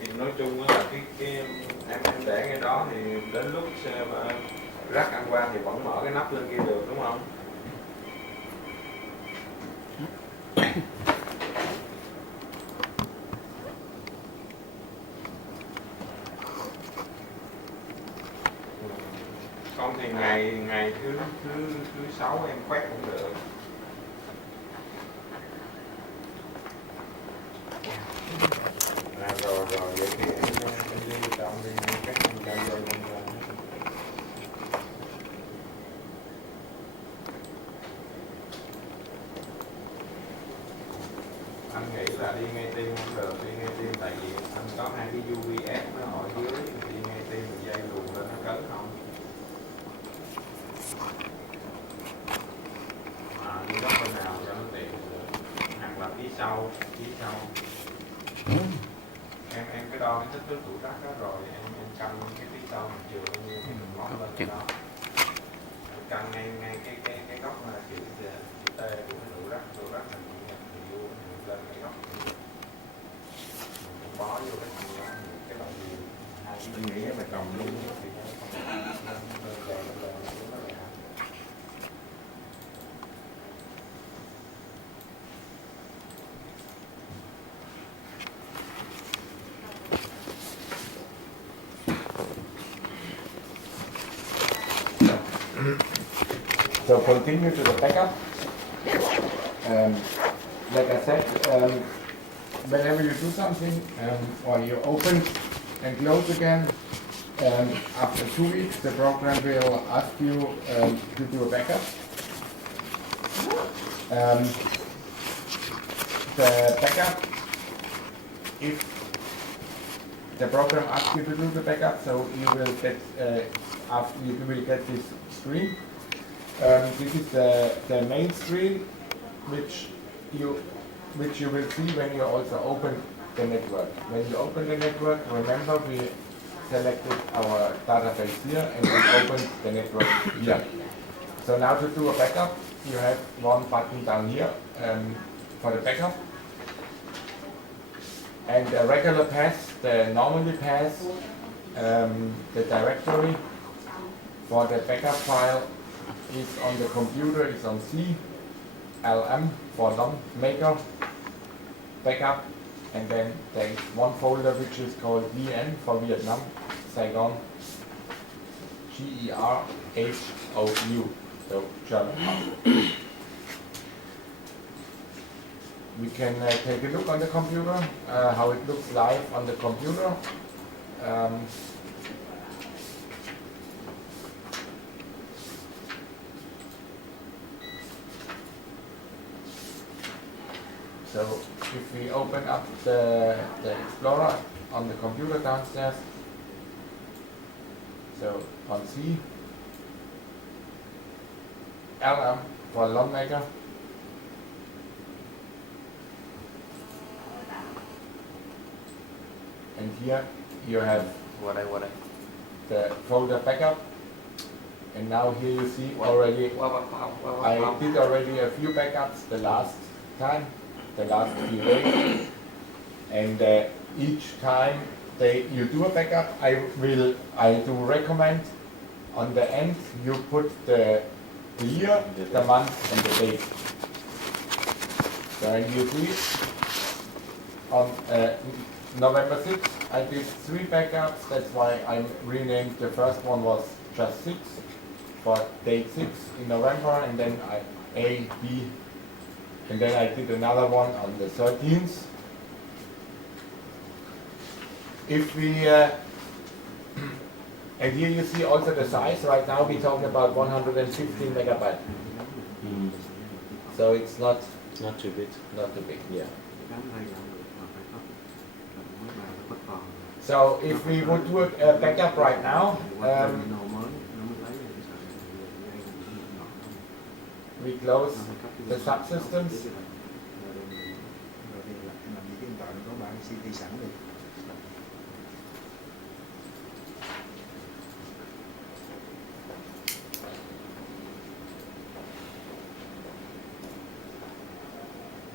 thì nói chung là cái em để ngay đó thì đến lúc rắc ăn qua thì vẫn mở cái nắp lên kia được, đúng không? Không thì ngày thứ 6 em quét cũng được. Rồi vậy thì em đi trong đi các em cho vô luôn rồi. Anh nghĩ là đi ngay tim không được, đi ngay tim tại vì anh có hai cái UVS nó ở dưới, đi ngay tim dây luồn lên nó cấn không? Đi góc bên nào cho nó tiện được, hoặc là phía sau. Em cái đo cái kích thước tủ rác đó rồi em cân cái phía sau mình chừa bao nhiêu thì mình móc lên đó. Em cân ngay cái góc mà chữ T của cái tủ rác mình vô lên cái góc mình bó vô cái đầu gì hai cái nghĩ mà trồng luôn thì nó không lên So continue to the backup. Like I said, whenever you do something or you open and close again, after 2 weeks the program will ask you to do a backup. The backup, if the program asks you to do the backup, so you will get after you will get this screen. This is the main screen, which you will see when you also open the network. When you open the network, remember we selected our database here and we opened the network here. So now to do a backup, you have one button down here for the backup. And the regular path, the normally path, the directory for the backup file is on the computer, is on C, LM for LOM maker, backup, and then there is one folder which is called VN for Vietnam, Saigon, GERHOU, so German. We can take a look on the computer, how it looks live on the computer. So if we open up the Explorer on the computer downstairs, so on C, LM for LOM maker, and here you have the folder backup, and now here you see already I did already a few backups the last time, the last few days, and each time you do a backup, I do recommend on the end you put the year, the month, and the date. So and you see on November 6th I did 3 backups. That's why I renamed the first one was just 6 for date 6 in November, and then A, B, and then I did another one on the 13th. If we and here you see also the size. Right now we're talking about 115 megabyte. So it's not too big. Not too big. Yeah. So if we would do a backup right now, we close the subsystems.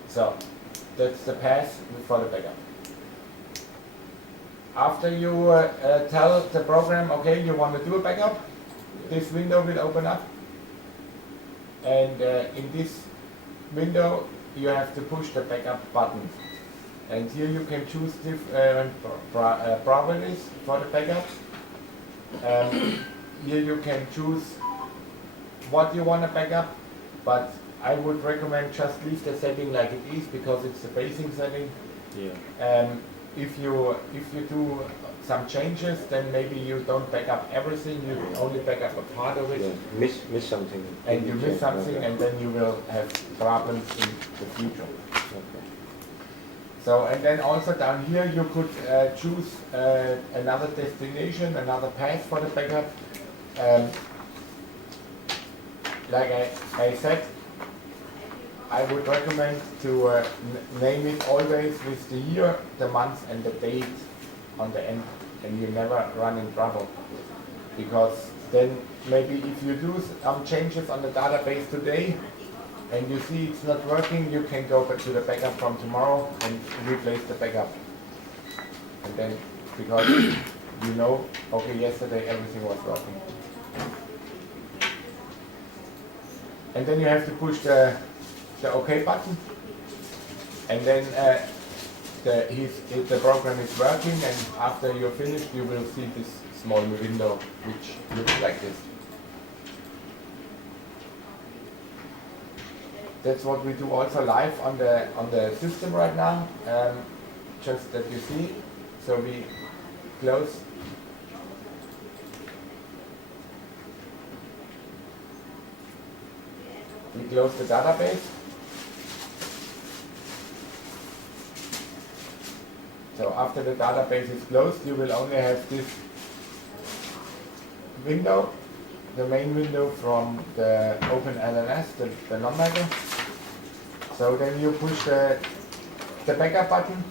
So that's the path for the backup. After you tell the program, okay, you want to do a backup, this window will open up. And in this window, you have to push the backup button. And here you can choose different properties for the backup. Here you can choose what you want to backup, but I would recommend just leave the setting like it is because it's the basing setting. Yeah. If you do some changes, then maybe you don't back up everything, you only back up a part of it. Yeah. Miss something. And you miss something, and then you will have problems in the future. Okay. So, and then also down here you could choose another destination, another path for the backup. Like I said, I would recommend to name it always with the year, the month, and the date on the end, and you never run in trouble. Because then maybe if you do some changes on the database today, and you see it's not working, you can go back to the backup from tomorrow and replace the backup. And then, because you know, okay, yesterday everything was working. And then you have to push the OK button, and then the program is working, and after you're finished, you will see this small window which looks like this. That's what we do also live on the system right now, just that you see. So we close the database. So after the database is closed, you will only have this window, the main window from the OpenLNS, the non-maker. So then you push the backup button.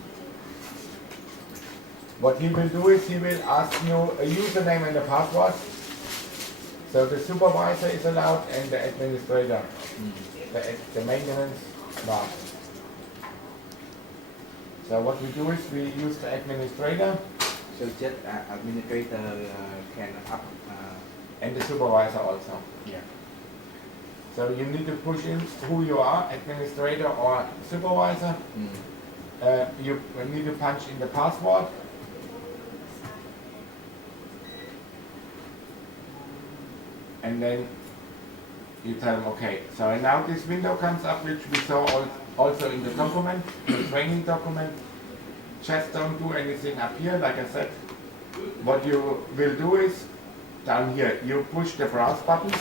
What he will do is he will ask you a username and a password. So the supervisor is allowed and the administrator, the maintenance bar. So what we do is we use the administrator. So just administrator can up. And the supervisor also. Yeah. So you need to push in who you are, administrator or supervisor. You need to punch in the password. And then you tell them, okay, so now this window comes up, which we saw also in the document, the training document. Just don't do anything up here, like I said. What you will do is, down here, you push the browse button,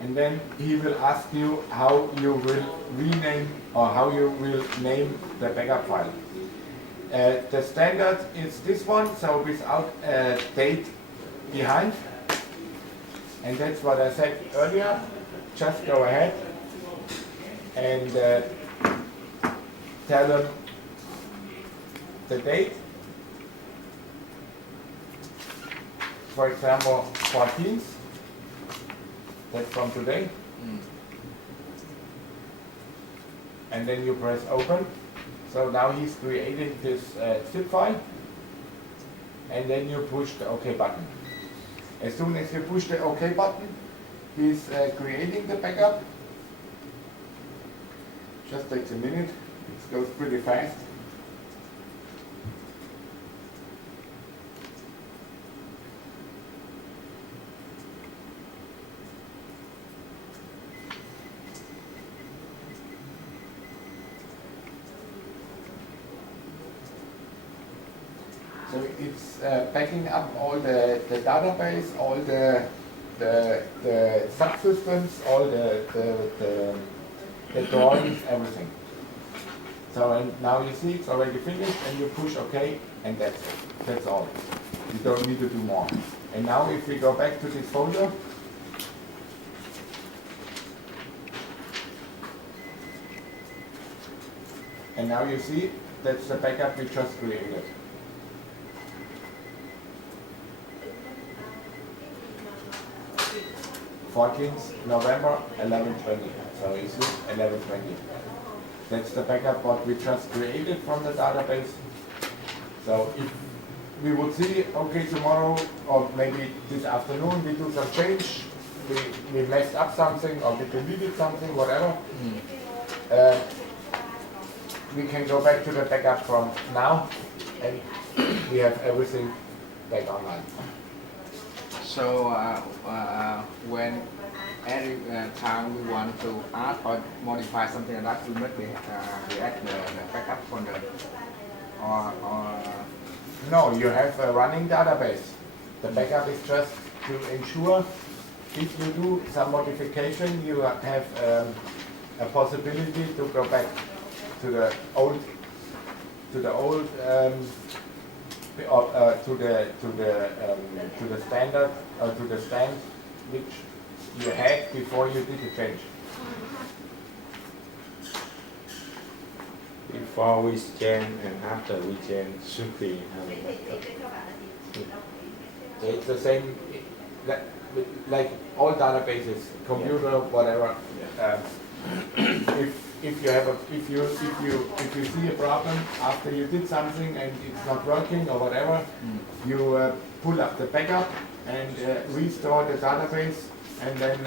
and then he will ask you how you will rename or how you will name the backup file. The standard is this one, so without a date behind, and that's what I said earlier. Just go ahead and tell them the date. For example, 14th. That's from today. And then you press open. So now he's creating this zip file, and then you push the OK button. As soon as you push the OK button, he's creating the backup. Just takes a minute. It goes pretty fast. So it's backing up all the database, all the subsystems, all the drawings, everything. So and now you see it's already finished, and you push OK, and that's it. That's all. You don't need to do more. And now if we go back to this folder, and now you see that's the backup we just created. 14th November 11:20. So you see 11:20. That's the backup what we just created from the database. So if we would see, okay, tomorrow or maybe this afternoon we do some change, we messed up something or we deleted something, whatever, we can go back to the backup from now and we have everything back online. So when every time we want to add or modify something like that, we must we add the backup folder or No, you have a running database. The backup is just to ensure if you do some modification, you have a possibility to go back to the old to the standard or to the stand which you had before you did the change. Before we change and after we change should be So it's the same, like all databases, computer, whatever. If you have if you see a problem after you did something and it's not working or whatever, you pull up the backup and restore the database, and then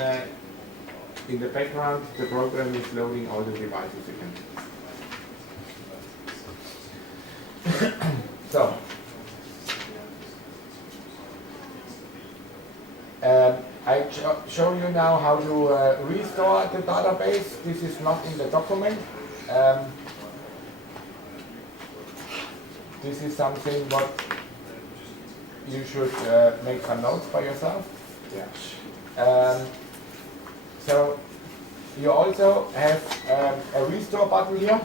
in the background the program is loading all the devices again. So, I show you now how to restore the database. This is not in the document. This is something what you should make some notes by yourself. yeah. So you also have a restore button here.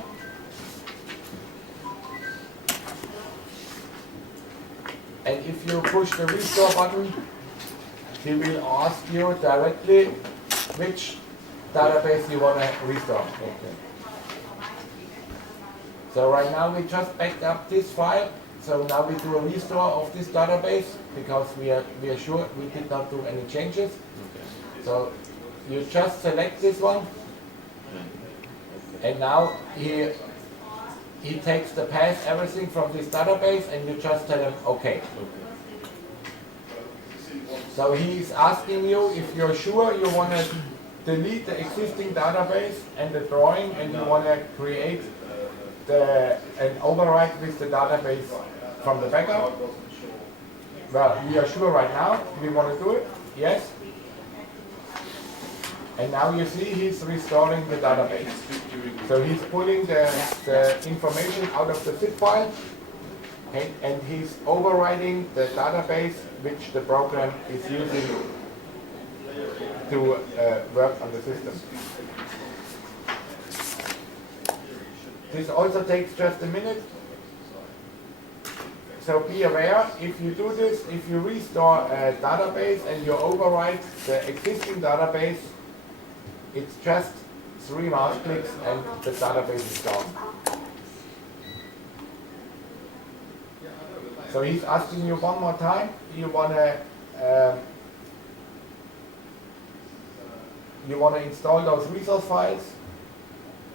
And if you push the restore button, he will ask you directly which database you want to restore. Okay. So right now we just backed up this file. So now we do a restore of this database because we are sure we did not do any changes. Okay. So you just select this one, and now he takes the path, everything from this database, and you just tell him okay. So he's asking you if you're sure you want to delete the existing database and the drawing, and you want to create an override with the database from the backup. Well, we are sure right now we want to do it. Yes. And now you see he's restoring the database. So he's pulling the information out of the zip file, okay, and he's overriding the database which the program is using to work on the system. This also takes just a minute. So be aware, if you do this, if you restore a database and you override the existing database, it's just 3 mouse clicks and the database is gone. So he's asking you one more time, you wanna install those resource files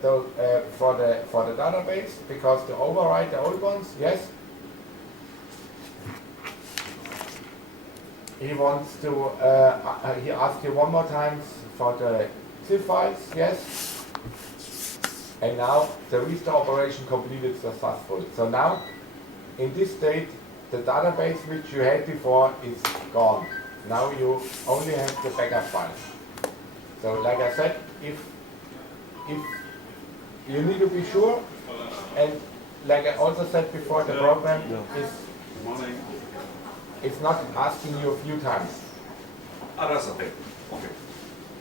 for the database, because to override the old ones, yes. He wants to, he asks you one more time for the zip files, yes. And now the restore operation completed successfully. So now, in this state, the database which you had before is gone. Now you only have the backup files. So like I said, if you need to be sure, and like I also said before, the program is not asking you a few times. That's okay. Okay.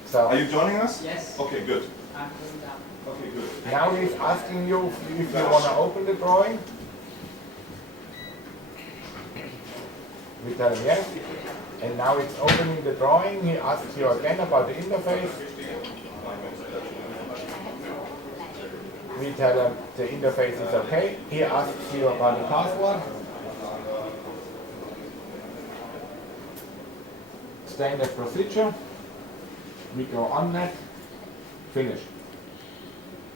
So Are you joining us? Yes. Okay, good. I'm going down. Okay, good. now he's asking you if you want to open the drawing. We tell him yes. And now it's opening the drawing. He asks you again about the interface. We tell him the interface is okay. He asks you about the password. Standard procedure. We go on that. Finish.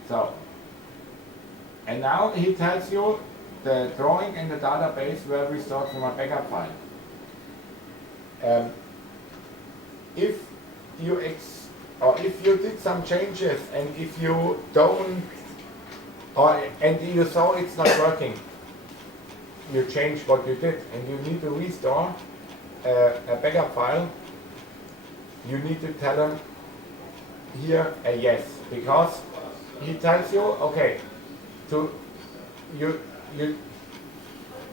So, and now he tells you the drawing in the database where we start from a backup file. If you if you did some changes and if you don't, and you saw it's not working, you change what you did and you need to restore a backup file, you need to tell him here a yes, because he tells you, okay,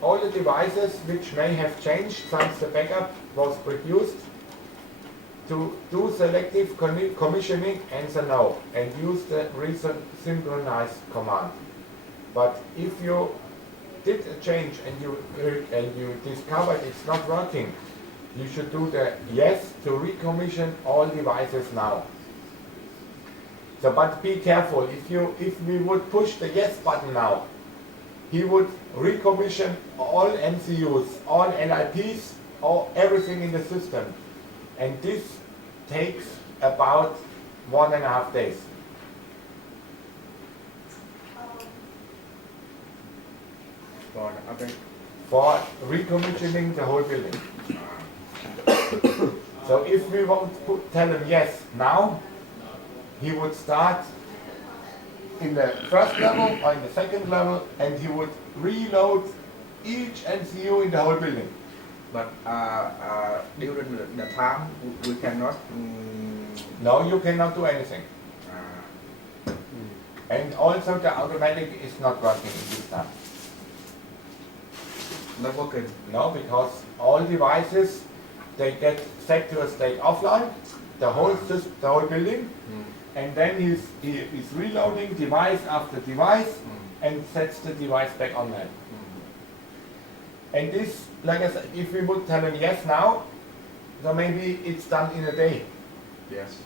all the devices which may have changed since the backup was produced, to do selective commissioning, answer no, and use the synchronize command. But if you did a change and you discovered it's not working, you should do the yes to recommission all devices now. So, but be careful, if we would push the yes button now, he would recommission all MCUs, all LIPs, everything in the system. And this takes about 1.5 days. For recommissioning the whole building. So if we want to tell him yes now, he would start in the first level or in the second level, and he would reload each MCU in the whole building. But during the time we cannot. No, you cannot do anything. And also the automatic is not working in this time. Not working. No, because all devices, they get set to a state offline, the whole system, the whole building, and then he is reloading device after device and sets the device back online. And this, like I said, if we would tell him yes now, so maybe it's done in a day. Yes.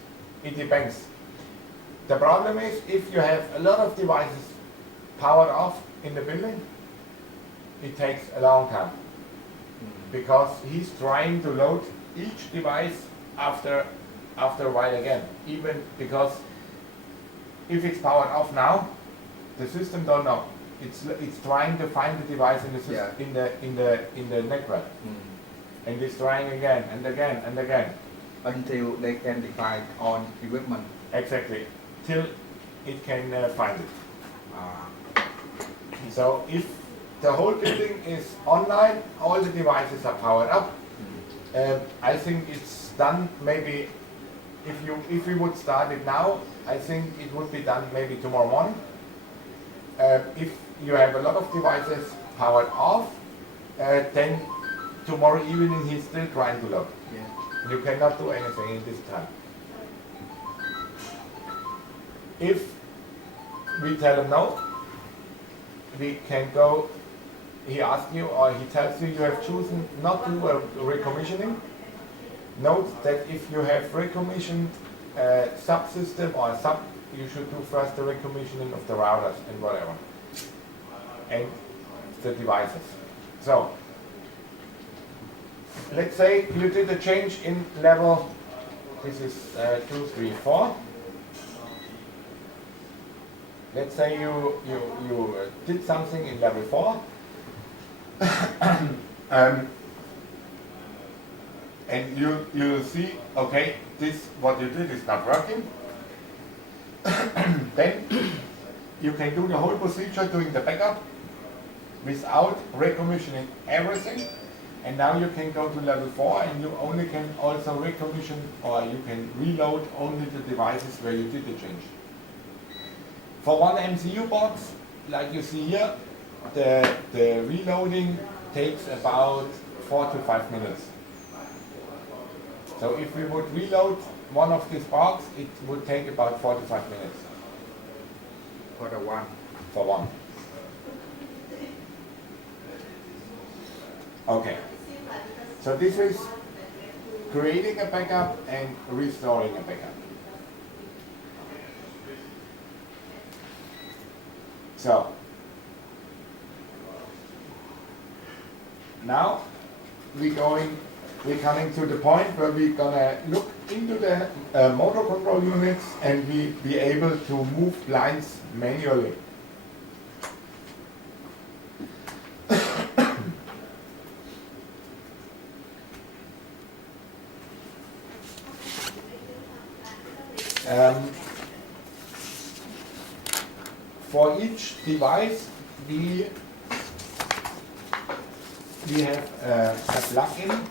It depends. The problem is if you have a lot of devices powered off in the building, it takes a long time. Because he's trying to load each device after a while again. Even because if it's powered off now, the system don't know. It's trying to find the device in the system, in the network, and it's trying again and again and again until they can define on equipment. Exactly, till it can find it. So if the whole building is online, all the devices are powered up. I think it's done maybe. If we would start it now, I think it would be done maybe tomorrow morning. If you have a lot of devices powered off, then tomorrow evening he's still trying to load. Yeah. You cannot do anything in this time. If we tell him no, we can go, he asks you or he tells you have chosen not to do a recommissioning. Note that if you have recommissioned a subsystem or a you should do first the recommissioning of the routers and whatever, and the devices. So, let's say you did a change in level, this is 2, 3, 4. Let's say you did something in level 4, and you see, okay, this what you did is not working. Then you can do the whole procedure doing the backup without recommissioning everything, and now you can go to level 4 and you only can also recommission or you can reload only the devices where you did the change. For one MCU box, like you see here, the reloading takes about 4 to 5 minutes. So if we would reload one of these box, it would take about 4 to 5 minutes. For the one. For one. Okay. So this is creating a backup and restoring a backup. So now we're coming to the point where we're gonna look into the motor control units and we be able to move lines manually. Um, for each device, we have a plugin.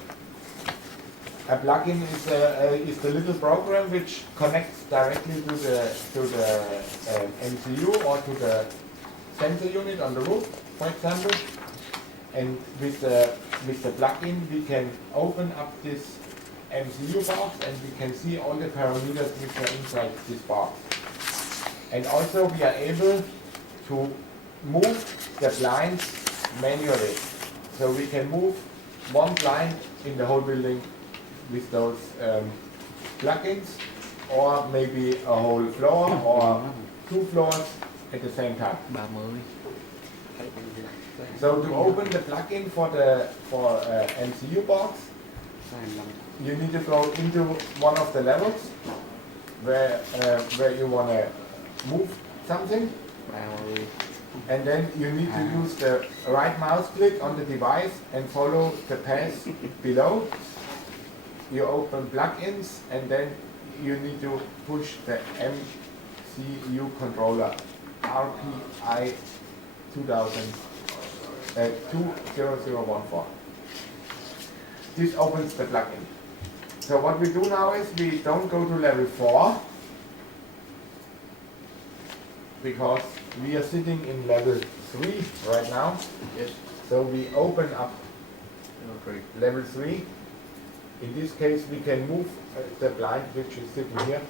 A plugin is the little program which connects directly to the MCU or to the sensor unit on the roof, for example. And with the plugin, we can open up this MCU box and we can see all the parameters which are inside this box. And also we are able to move the blinds manually. So we can move one blind in the whole building with those plugins, or maybe a whole floor or 2 floors at the same time. 30. So to open the plugin for MCU box, you need to go into one of the levels where you want to move something, 30. and then you need to use the right mouse click on the device and follow the path below. You open plugins and then you need to push the MCU controller RPI 20014. This opens the plugin. So what we do now is we don't go to level 4 because we are sitting in level 3 right now. Yes. So we open up Okay. level 3. In this case we can move the blind which is sitting here,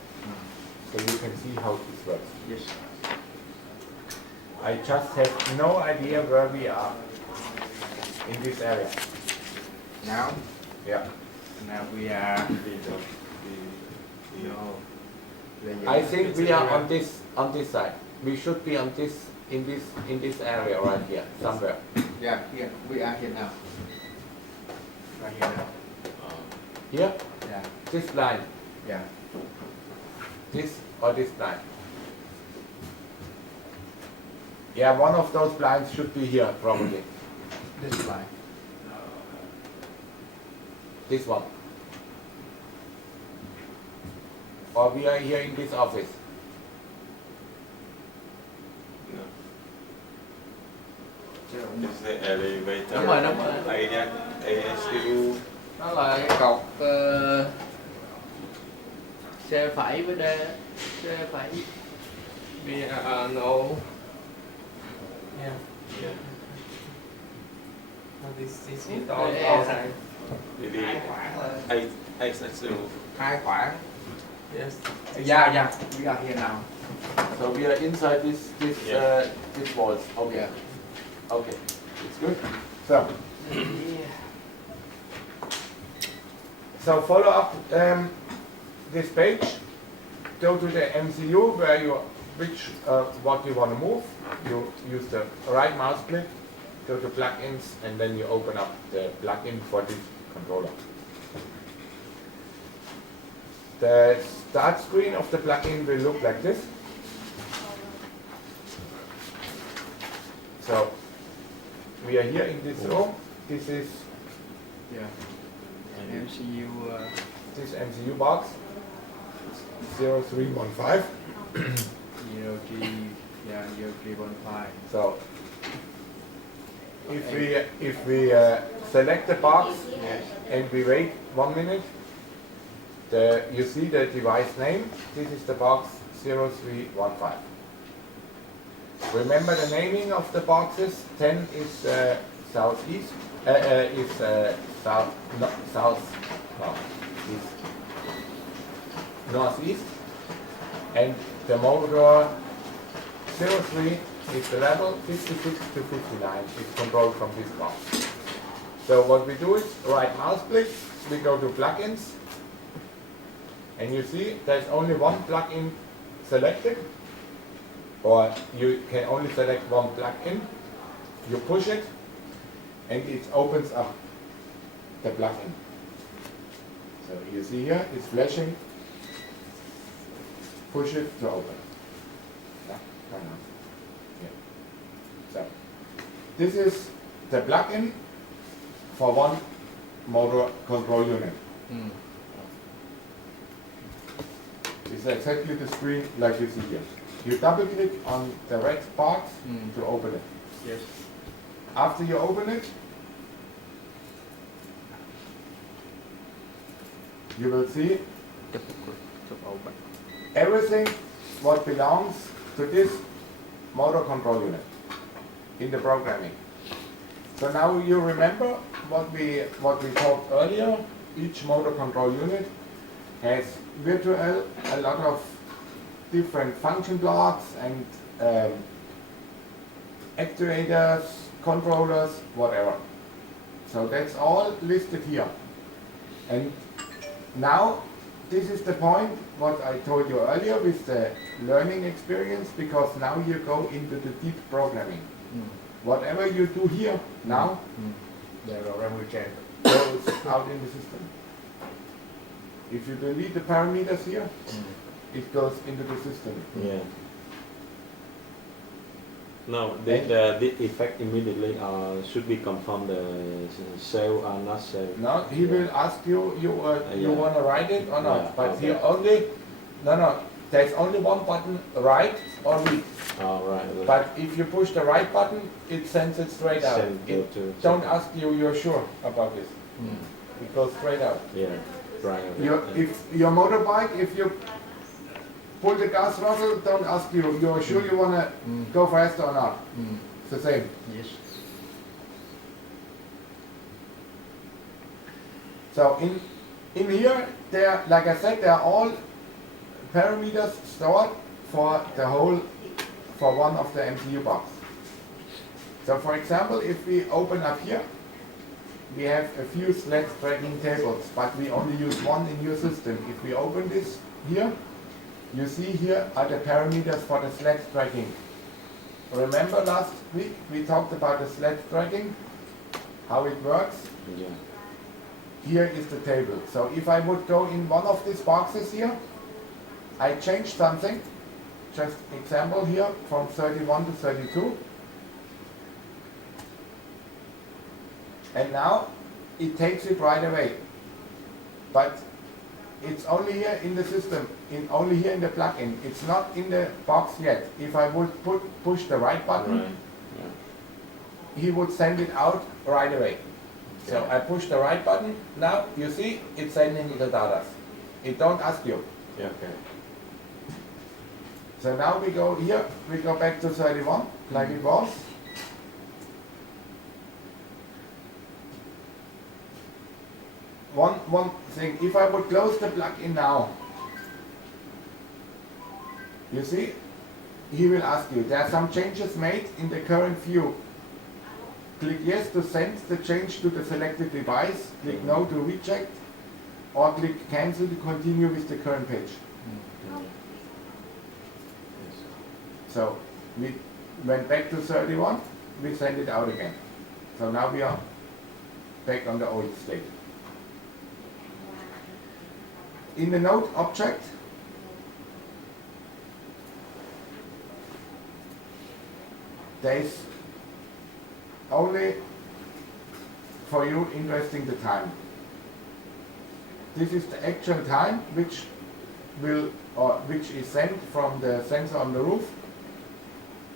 so you can see how this works. Yes. I just have no idea where we are in this area. Now Yeah. we are. I think we are on this side. We should be on this in this area right here somewhere. Yeah, here we are here now. Right here now. Here, Yeah. this blind, Yeah. this or this blind. Yeah, one of those blinds should be here probably. This line. This one. Or we are here in this office. Is the elevator? Đúng rồi. ASU. Nó là cái cột C phẩy với D. C phẩy. No. Yeah. Yeah. No, this is Cái all E outside. này. Maybe ASU. Hai khoảng. Yes. Yeah. We are here now. So we are inside Yeah. this walls. Okay. Yeah. Okay. It's good. So so follow up this page. Go to the MCU where what you want to move. You use the right mouse click. Go to plugins and then you open up the plugin for this controller. The start screen of the plugin will look like this. So we are here in this room. This is Yeah. MCU. this MCU box 0315. 0315. So if we select the box and we wait 1 minute, you see the device name. This is the box 0315. Remember the naming of the boxes. 10 is southeast, northeast, and the motor 03 is the level 56 to 59. It's controlled from this box. So what we do is right mouse click, we go to plugins, and you see there's only one plugin selected, or you can only select one plugin. You push it and it opens up the plugin. So you see here it's flashing. Push it to open. Yeah, right now. Yeah. So this is the plugin for one motor control unit. This is exactly the screen like you see here. You double click on the red box to open it. Yes. After you open it, you will see everything what belongs to this motor control unit in the programming. So now you remember what we talked earlier. Each motor control unit has virtual a lot of different function blocks and actuators, controllers, whatever. So that's all listed here. And now this is the point what I told you earlier with the learning experience, because now you go into the deep programming. Whatever you do here now The program will change. goes out in the system. If you delete the parameters here, it goes into the system. Yeah. No, the effect immediately should be confirmed the save or not save. No, he will ask you Yeah. want to write it or not. Yeah, But okay. here only, no, there's only one button, write or read. Oh, right. But if you push the right button, it sends it straight out. Send It to- don't ask you're sure about this. It goes straight out. Yeah, right. If your motorbike, if you pull the gas throttle, don't ask you're sure you want to go faster or not. It's the same. Yes. So in here, there, like I said, there are all parameters stored for the whole, for one of the MCU box. So for example, if we open up here, we have a few sled tracking tables, but we only use one in your system. If we open this here, you see here are the parameters for the sled tracking. Remember last week we talked about the sled tracking, how it works? Yeah. Here is the table. So if I would go in one of these boxes here, I change something, just example here, from 31 to 32. And now it takes it right away. But it's only here in the system, only here in the plugin. It's not in the box yet. If I would push the right button, Right. Yeah. he would send it out right away. So I push the right button. Now you see it's sending the data. It don't ask you. Yeah, okay. So now we go here, we go back to 31 like it was. One thing, if I would close the plugin now, you see, he will ask you, there are some changes made in the current view. Click yes to send the change to the selected device, click no to reject, or click cancel to continue with the current page. So we went back to 31, we send it out again. So now we are back on the old state. In the node object, there is only for you interesting the time. This is the actual time which is sent from the sensor on the roof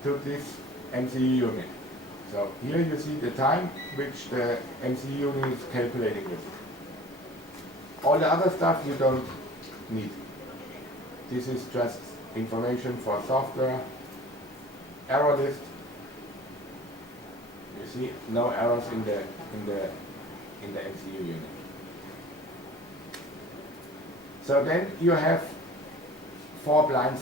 to this MCU unit. So here you see the time which the MCU unit is calculating with. All the other stuff you don't need. This is just information for software, error list. You see no errors in the MCU unit. So then you have 4 blind